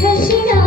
可惜了